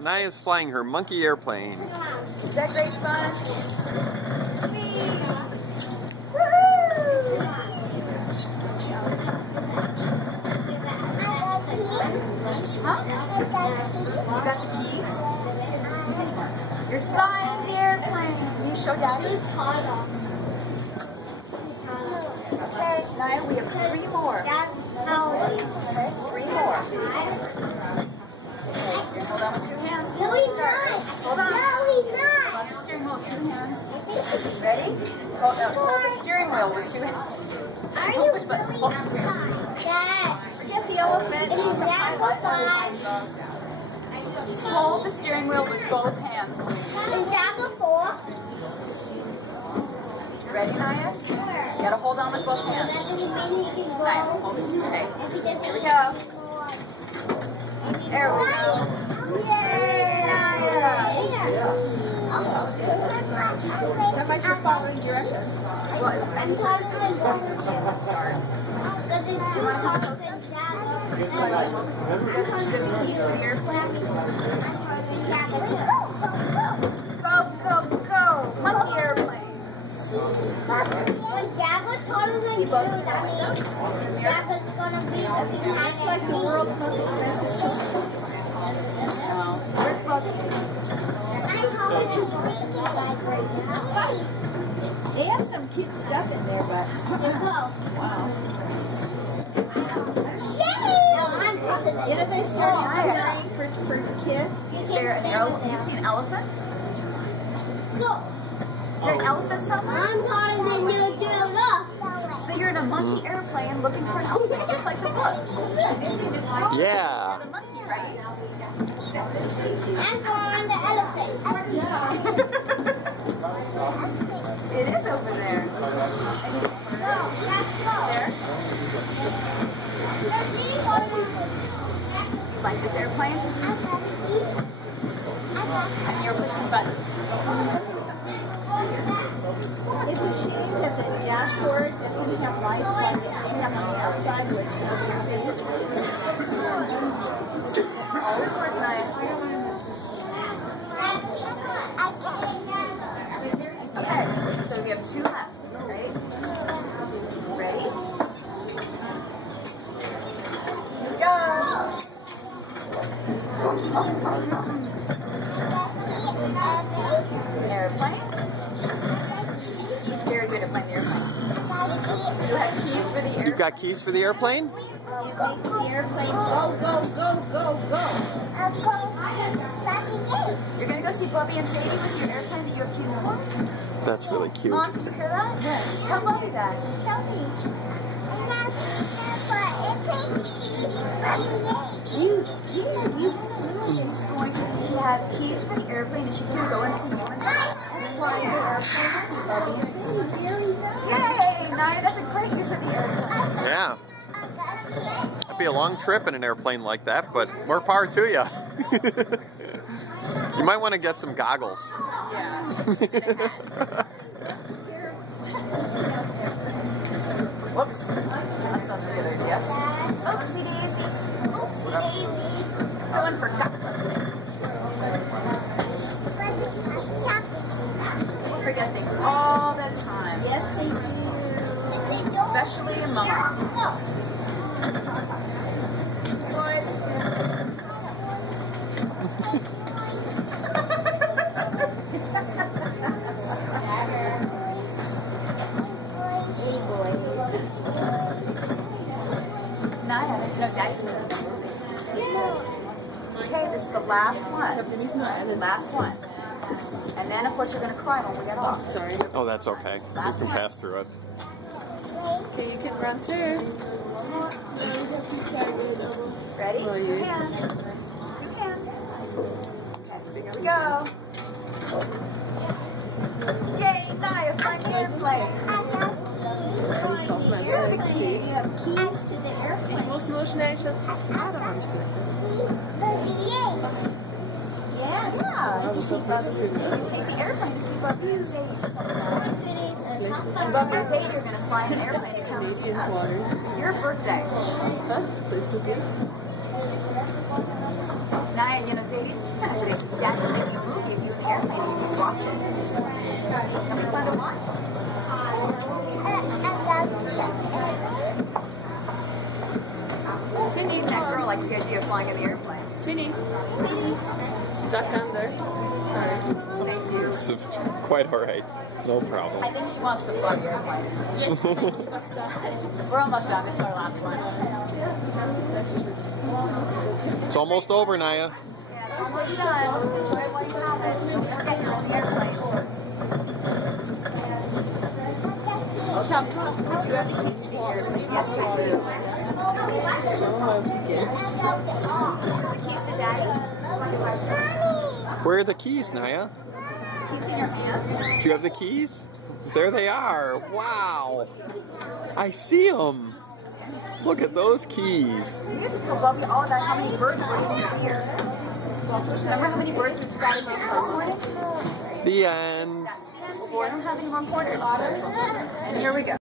Naiya's flying her monkey airplane. Is that great fun? You got the keys? You're flying the airplane. You show Daddy? Okay, Naiya, we have 3 more. Okay, 3 more. Hold on with 2 hands. No, he's not. Hold on. No, he's not. Hold the steering wheel with 2 hands. Ready? Hold the steering wheel with 2 hands. Are you really Dad? Forget the elephant. She's a pilot. Hold the steering wheel with both hands, please. Is that before? Ready, Naiya? You gotta hold on with both hands. Naiya, hold it. Okay. Here we go. There we go. Yay, Naiya! So much for following directions. What? I'm trying to start. Because it's too hard to Go, monkey airplane. When Jabba's harder than you, that means Jabba's gonna be That's like the world's most expensive chocolate. Where's Bubby? They have some cute stuff in there, but wow. You know they start designing for kids? Is there an elephant? You've seen elephants? No. Is there an elephant somewhere? I'm harder than you do. Look. So you're in a monkey airplane looking for an elephant, just like the book. Yeah. The monkey, right? I'm on the elephant. It is over there. There. You like this airplane? And you're pushing buttons. It's a shame that the dashboard doesn't have lights like they have on the outside, which you can see. Always towards Naiya. Okay, so we have 2 left, right? Ready? Go! Airplane? She's very good at playing the airplane. You have keys for the airplane? You got keys for the airplane? It makes the airplane go. You're going to go see Bubby and Sadie with your airplane that you have keys for? That's really cute. Mom, did you hear that? Yes. Tell Bubby that. Tell me. You flew in school. She has keys for the airplane and she's going to go and see Mom and Dad and fly the airplane to see Bubby and Sadie. Very nice. Yay! Naiya doesn't quite use the airplane. Yeah. It'd be a long trip in an airplane like that, but more power to you. You might want to get some goggles. Yeah. Whoops. That's not a good idea. Oopsie daisy. Oopsie daisy. Someone forgot something. People forget things all the time. Yes, they do. Especially in Mama. Naiya, no, Daddy's going to Okay, this is the last one. The last one. And then, of course, you're going to cry when we get off. Sorry. Oh, that's okay. You can pass through it. Okay, you can run through. Ready? 2 hands. 2 hands. Here we go. Yay, Naiya, flying the airplane. You're the key. You have keys to the airplane. Most nations. Yes. Yeah. Did you see Bubby? You take the airplane to see Bubby and Sadie. And Bubby and Sadie are going to fly in an airplane to come to see us. Your birthday. Huh? Please forgive. Naiya, you know Sadie's watch it. Can we find a watch? Cindy, that girl likes the idea of flying in the airplane. Finny. Duck under. Sorry. Thank you. It's quite alright. No problem. I think she wants to fly the airplane. We're almost done. This is our last one. It's almost over, Naiya. Yeah, it's almost done. Enjoy what you have it. Okay, you're on the airplane. Oh, tell me, you have the keys to the airplane. Yes, you do. Keys to Daddy? Where are the keys, Naiya? Keys in your hand? Do you have the keys? There they are. Wow. I see them. Look at those keys. You just go love you all about how many birds were in here. Remember how many birds were scattered this morning? The end. Well, I don't have any more quarters. And here we go.